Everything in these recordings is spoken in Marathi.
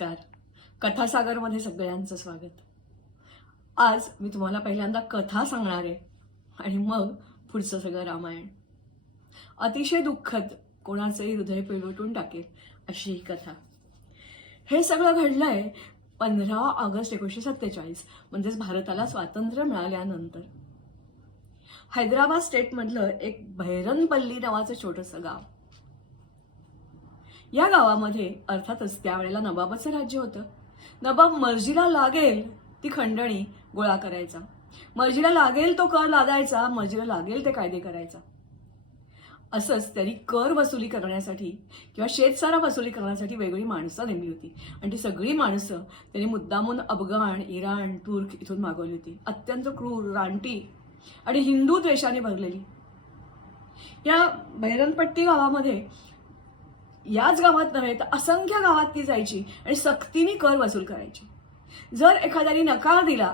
नमस्कार. कथासागरमध्ये सगळ्यांचं स्वागत. आज मी तुम्हाला पहिल्यांदा कथा सांगणार आहे आणि मग पुढचं सगळं रामायण. अतिशय दुःखद कोणाचंही हृदय पिळवटून टाकेल अशी ही कथा. हे सगळं घडलंय पंधरा ऑगस्ट एकोणीसशे सत्तेचाळीस म्हणजेच भारताला स्वातंत्र्य मिळाल्यानंतर. हैदराबाद स्टेटमधलं एक भैरनपल्ली नावाचं छोटंसं गाव. या गावामध्ये अर्थातच त्यावेळेला नवाबाचं राज्य होतं. नवाब मर्जीला लागेल ती खंडणी गोळा करायचा. मर्जीला लागेल तो कर लादायचा. मर्जीला लागेल ते कायदे करायचा. असंच त्यांनी कर वसुली करण्यासाठी किंवा शेतसारा वसुली करण्यासाठी वेगळी माणसं नेमली होती. आणि ती सगळी माणसं त्यांनी मुद्दामून अफगाण इराण तुर्क इथून मागवली होती. अत्यंत क्रूर रानटी आणि हिंदू द्वेषाने भरलेली. या बैरनपट्टी गावामध्ये याच गावात नव्हे तर असंख्य गावात ती जायची आणि सक्तीने कर वसूल करायची. जर एखाद्याने नकार दिला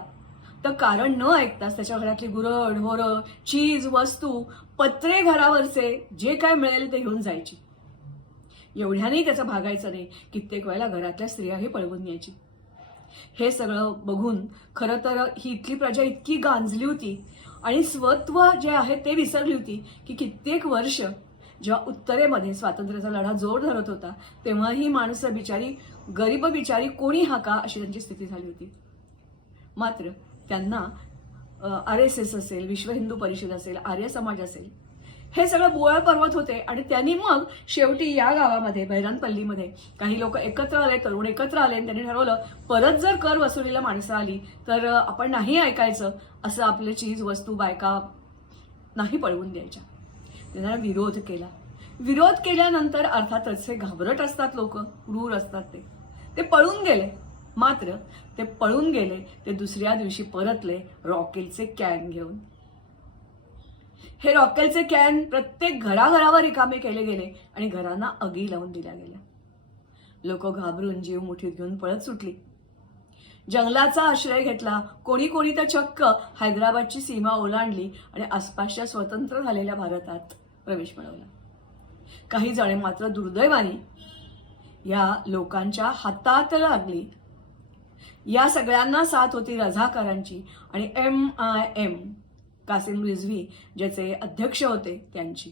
तर कारण न ऐकताच त्याच्या घरातली गुरं ढोरं चीज वस्तू पत्रे घरावरचे जे काय मिळेल ते घेऊन जायची. एवढ्यानेही त्याचं भागायचं नाही कित्येक वेळेला घरातल्या स्त्रियाही पळवून न्यायची. हे सगळं बघून खरं तर ही इथली प्रजा इतकी गांजली होती आणि स्वत्व जे आहे ते विसरली होती की कित्येक वर्ष जेव्हा उत्तरेमध्ये स्वातंत्र्याचा लढा जोर धरत होता तेव्हा ही माणसं बिचारी गरीब बिचारी कोणी हाका अशी त्यांची स्थिती झाली होती. मात्र त्यांना आर एस एस असेल विश्व हिंदू परिषद असेल आर्य समाज असेल हे सगळं बोळ पर्वत होते आणि त्यांनी मग शेवटी या गावामध्ये बैरानपल्लीमध्ये काही लोक एकत्र आले तरुण एकत्र आले आणि त्यांनी ठरवलं परत जर कर वसुलीला माणसं आली तर आपण नाही ऐकायचं असं आपले चीज वस्तू बायका नाही पळवून द्यायच्या. त्यांना विरोध केला. विरोध केल्यानंतर अर्थातच हे घाबरट असतात लोक क्रूर असतात ते. ते पळून गेले. मात्र ते पळून गेले ते दुसऱ्या दिवशी परतले रॉकेलचे कॅन घेऊन. हे रॉकेलचे कॅन प्रत्येक घराघरावर रिकामे केले गेले आणि घरांना अगी लावून दिल्या गेल्या. लोक घाबरून जीव मुठीत घेऊन पळत सुटली. जंगलाचा आश्रय घेतला. कोणी कोणी तर चक्क हैदराबादची सीमा ओलांडली आणि आसपासच्या स्वतंत्र झालेल्या भारतात प्रवेश मिळवला. काही जणे मात्र दुर्दैवाने या लोकांच्या हातात लागली. या सगळ्यांना साथ होती रझाकारांची आणि M I M Qasim Rizvi ज्याचे अध्यक्ष होते त्यांची.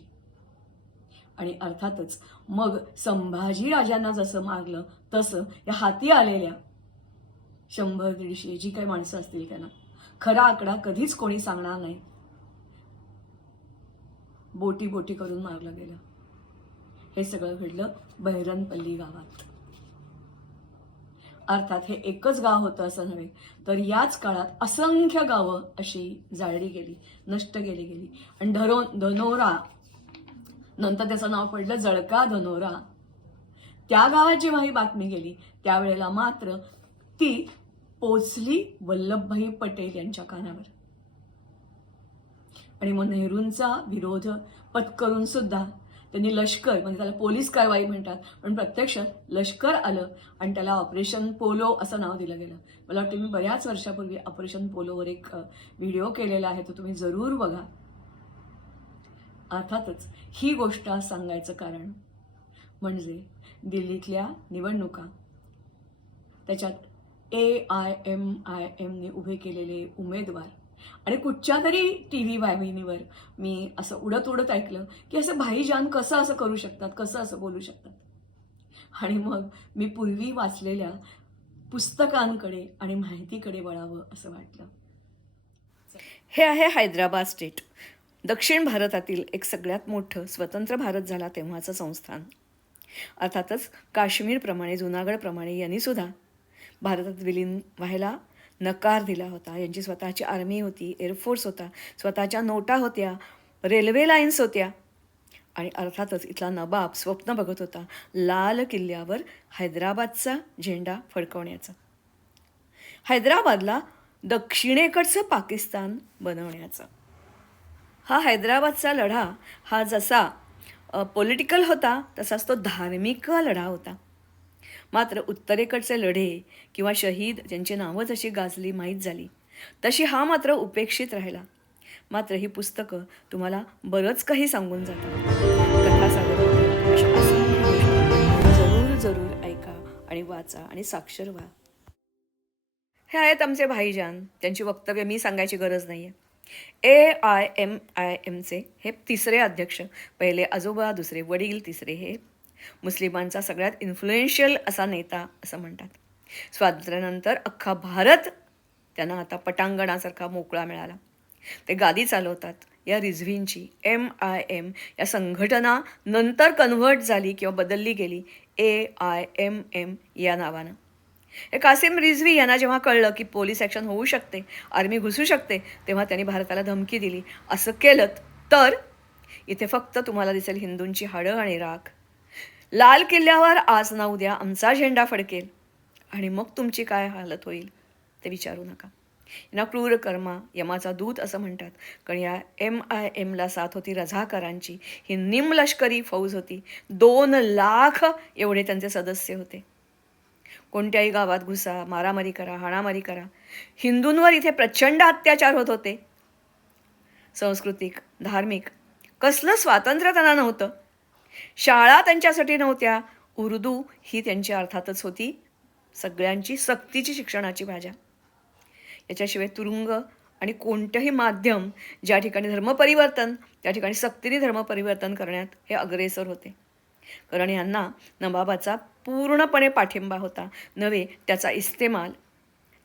आणि अर्थातच मग संभाजी राजांना जसं मारलं तसं या हाती आलेल्या शंभर दीडशे जी काही माणसं असतील त्यांना. खरा आकडा कधीच कोणी सांगणार नाही. बोटी बोटी करून मारलं गेलं. हे सगळं घडलं बहिरनपल्ली गावात. अर्थात हे एकच गाव होतं असं नव्हे तर याच काळात असंख्य गावं अशी जाळली गेली नष्ट केली गेली. आणि धरो धनोरा नंतर त्याचं नाव पडलं जळका धनोरा. त्या गावात जेव्हा ही बातमी गेली त्यावेळेला मात्र ती पोचली वल्लभभाई पटेल यांच्या कानावर. आणि मग नेहरूंचा विरोध पत्करून सुद्धा त्यांनी लष्कर म्हणजे त्याला पोलीस कारवाई म्हणतात पण प्रत्यक्ष लष्कर आलं आणि त्याला ऑपरेशन पोलो असं नाव दिलं गेलं. मला वाटतं मी बऱ्याच वर्षापूर्वी ऑपरेशन पोलोवर एक व्हिडिओ केलेला आहे तो तुम्ही जरूर बघा. अर्थातच ही गोष्ट सांगायचं कारण म्हणजे दिल्लीतल्या निवडणुका त्याच्यात ए आय एम आय एमने उभे केलेले उमेदवार आणि कुठच्या तरी टी व्ही वाहिनीवर मी असं उडत उडत ऐकलं की असं भाईजान कसं असं करू शकतात कसं असं बोलू शकतात. आणि मग मी पूर्वी वाचलेल्या पुस्तकांकडे आणि माहितीकडे वळावं असं वाटलं. हे आहे हैदराबाद स्टेट. दक्षिण भारतातील एक सगळ्यात मोठं स्वतंत्र भारत झाला तेव्हाचं संस्थान. अर्थातच काश्मीरप्रमाणे जुनागडप्रमाणे यांनीसुद्धा भारतात विलीन व्हायला नकार दिला होता. यांची स्वतःची आर्मी होती एअरफोर्स होता. स्वतःच्या नोटा होत्या रेल्वे लाईन्स होत्या. आणि अर्थातच इथला नबाब स्वप्न बघत होता लाल किल्ल्यावर हैदराबादचा झेंडा फडकवण्याचा. हैदराबादला दक्षिणेकडचं पाकिस्तान बनवण्याचा. हा हैदराबादचा लढा हा जसा पॉलिटिकल होता तसाच तो धार्मिक लढा होता. मात्र उत्तरेकडचे लढे किंवा शहीद ज्यांची नावं जशी गाजली माहीत झाली. तशी हा मात्र उपेक्षित राहिला. मात्र ही पुस्तकं तुम्हाला बरंच काही सांगून जातात. जरूर जरूर ऐका आणि वाचा आणि साक्षर व्हा. हे आहेत आमचे भाईजान. त्यांची वक्तव्य मी सांगायची गरज नाही आहे ए आय एम आय एमचे हे तिसरे अध्यक्ष. पहिले आजोबा दुसरे वडील तिसरे हे मुस्लिमांचा सगळ्यात इन्फ्लुएन्शियल असा नेता असं म्हणतात. स्वातंत्र्यानंतर अख्खा भारत त्यांना आता पटांगणासारखा मोकळा मिळाला. ते गादी चालवतात. या रिझवींची एम आय एम या संघटना नंतर कन्व्हर्ट झाली किंवा बदलली गेली. ए आय एम एम या नावानं. हे कासिम रिझवी यांना जेव्हा कळलं की पोलीस ॲक्शन होऊ शकते आर्मी घुसू शकते तेव्हा त्यांनी भारताला धमकी दिली. असं केलं तर इथे फक्त तुम्हाला दिसेल हिंदूंची हाडं आणि राख. लाल किल्ल्यावर आज ना उद्या आमचा झेंडा फडकेल. आणि मग तुमची काय हालत होईल ते विचारू नका. यांना क्रूर कर्मा यमाचा दूत असं म्हणतात. कारण या एम आय एमला साथ होती रझाकारांची. ही निमलष्करी फौज होती. दोन लाख एवढे त्यांचे सदस्य होते. कोणत्याही गावात घुसा मारामारी करा हाणामारी करा. हिंदूंवर इथे प्रचंड अत्याचार होत होते. सांस्कृतिक धार्मिक कसलं स्वातंत्र्य त्यांना नव्हतं. शाळा त्यांच्यासाठी नव्हत्या उर्दू ही त्यांची अर्थातच होती सगळ्यांची सक्तीची शिक्षणाची भाज्या. याच्याशिवाय तुरुंग आणि कोणतंही माध्यम ज्या ठिकाणी धर्मपरिवर्तन त्या ठिकाणी सक्तीने धर्मपरिवर्तन करण्यात हे अग्रेसर होते. कारण यांना नवाबाचा पूर्णपणे पाठिंबा होता. नव्हे त्याचा इस्तेमाल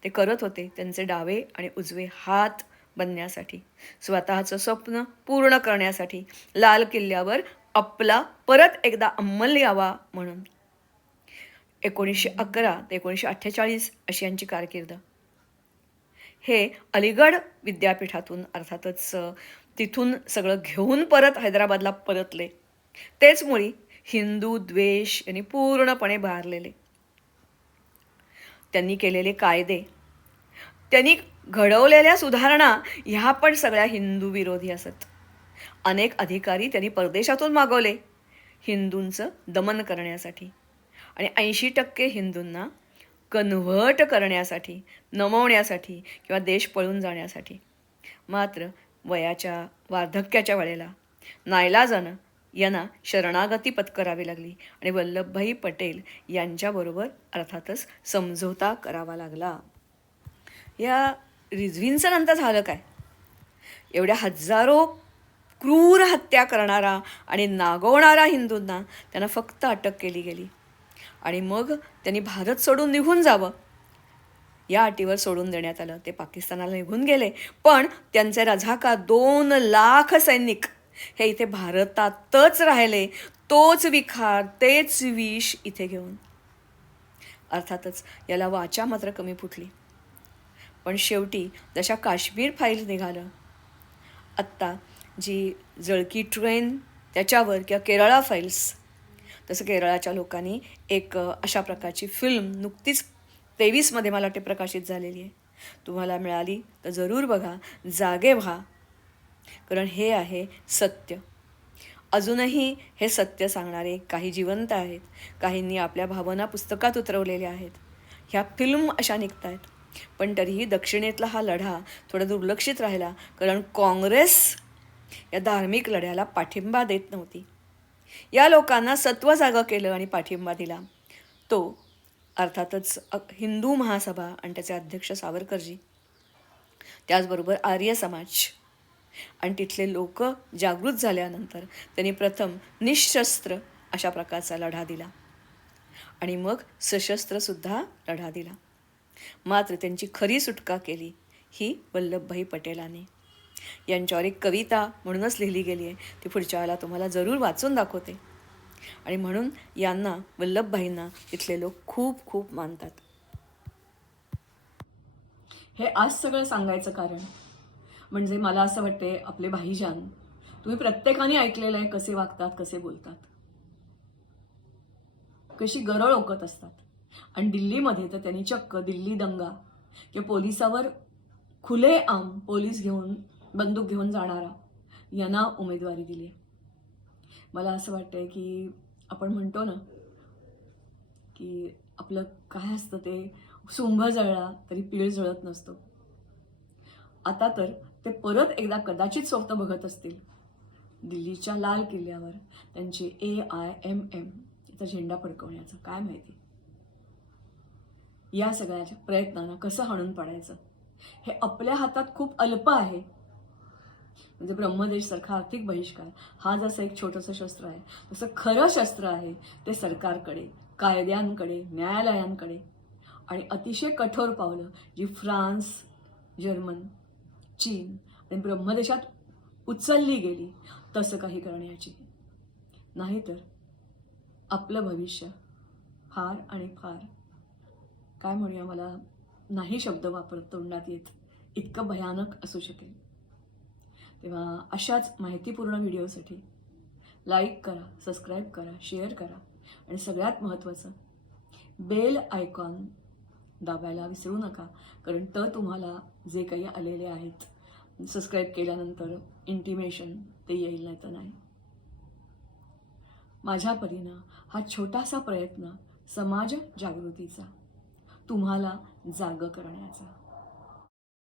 ते करत होते त्यांचे डावे आणि उजवे हात बनण्यासाठी. स्वतःचं स्वप्न पूर्ण करण्यासाठी लाल किल्ल्यावर आपला परत एकदा अंमल यावा म्हणून. एकोणीसशे अकरा ते एकोणीसशे अठ्ठेचाळीस अशी यांची कारकीर्द. हे अलीगड विद्यापीठातून अर्थातच तिथून सगळं घेऊन परत हैदराबादला परतले. तेच मुळी हिंदू द्वेष यांनी पूर्णपणे भारलेले त्यांनी केलेले कायदे त्यांनी घडवलेल्या सुधारणा ह्या पण सगळ्या हिंदू विरोधी असत. अनेक अधिकारी त्यांनी परदेशातून मागवले हिंदूंचं दमन करण्यासाठी. आणि ऐंशी टक्के हिंदूंना कन्व्हर्ट करण्यासाठी नमवण्यासाठी किंवा देश पळून जाण्यासाठी. मात्र वयाच्या वार्धक्याच्या वेळेला नायलाजानं यांना शरणागती पत्करावी लागली आणि वल्लभभाई पटेल यांच्याबरोबर अर्थातच समझोता करावा लागला. या रिझवींचं नंतर झालं काय? एवढ्या हजारो क्रूर हत्या करणारा आणि नागवणारा हिंदूंना त्यांना फक्त अटक केली गेली. आणि मग त्यांनी भारत सोडून निघून जावं. या अटीवर सोडून देण्यात आलं. ते पाकिस्तानाला निघून गेले. पण त्यांचे रझाका दोन लाख सैनिक हे इथे भारतातच राहिले. तोच विखार तेच विष इथे घेऊन. अर्थातच याला वाचा मात्र कमी फुटली. पण शेवटी जशा काश्मीर फाईल निघालं आत्ता जी जळकी ट्रेन त्याच्यावर किंवा केरळा फाईल्स तसं केरळाच्या लोकांनी एक अशा प्रकारची फिल्म नुकतीच तेवीसमध्ये मला वाटते प्रकाशित झालेली आहे. तुम्हाला मिळाली तर जरूर बघा जागे व्हा. कारण हे आहे सत्य. अजूनही हे सत्य सांगणारे काही जिवंत आहेत काहींनी आपल्या भावना पुस्तकात उतरवलेल्या आहेत. ह्या फिल्म अशा निघत आहेत पण तरीही दक्षिणेतला हा लढा थोडा दुर्लक्षित राहिला कारण काँग्रेस या धार्मिक लढ्याला पाठिंबा देत नव्हती. या लोकांना सत्व जागं केलं आणि पाठिंबा दिला. तो अर्थातच हिंदू महासभा आणि त्याचे अध्यक्ष सावरकरजी. त्याचबरोबर आर्य समाज. आणि तिथले लोक जागृत झाल्यानंतर त्यांनी प्रथम निशस्त्र अशा प्रकारचा लढा दिला. आणि मग सशस्त्रसुद्धा लढा दिला. मात्र त्यांची खरी सुटका केली ही वल्लभभाई पटेलांनी. यांच्यावर एक कविता म्हणूनच लिहिली गेली आहे. ती पुढच्या वेळेला तुम्हाला जरूर वाचून दाखवते. आणि म्हणून यांना वल्लभभाईंना इथले लोक खूप खूप मानतात. हे आज सगळं सांगायचं कारण म्हणजे मला असं वाटते आपले भाईजान तुम्ही प्रत्येकाने ऐकलेलं आहे कसे वागतात कसे बोलतात. कशी गरळ ओकत असतात. आणि दिल्लीमध्ये तर त्यांनी चक्क दिल्ली दंगा किंवा पोलिसावर खुले आम पोलीस घेऊन बंदूक घेऊन जाणारा यांना उमेदवारी दिली आहे. मला असं वाटतंय की आपण म्हणतो ना की आपलं काय असतं ते सुंभ जळला तरी पीळ जळत नसतो. आता तर ते परत एकदा कदाचित स्वप्न बघत असतील. दिल्लीच्या लाल किल्ल्यावर त्यांचे ए आय एम एम याचा झेंडा फडकवण्याचं काय माहिती? या सगळ्या प्रयत्नांना कसं हाणून पाडायचं? हे आपल्या हातात खूप अल्प आहे. म्हणजे ब्रह्मदेशसारखा आर्थिक बहिष्कार. हा जसं एक छोटंसं शस्त्र आहे तसं खरं शस्त्र आहे ते सरकारकडे कायद्यांकडे न्यायालयांकडे. आणि अतिशय कठोर पावलं जी फ्रान्स जर्मन चीन आणि ब्रह्मदेशात उचलली गेली तसं काही करण्याची. नाहीतर आपलं भविष्य फार आणि फार काय म्हणूया मला नाही शब्द वापरत तोंडात येत इतकं भयानक असू शकेल. तेव्हा अशाच माहितीपूर्ण व्हिडिओसाठी लाईक करा सबस्क्राईब करा शेअर करा आणि सगळ्यात महत्त्वाचं बेल आयकॉन दाबायला विसरू नका कारण तर तुम्हाला जे काही आलेले आहेत सबस्क्राईब केल्यानंतर इंटिमेशन ते येईल नाही तर नाही. माझ्या परीनं हा छोटासा प्रयत्न समाज जागृतीचा तुम्हाला जाग करण्याचा.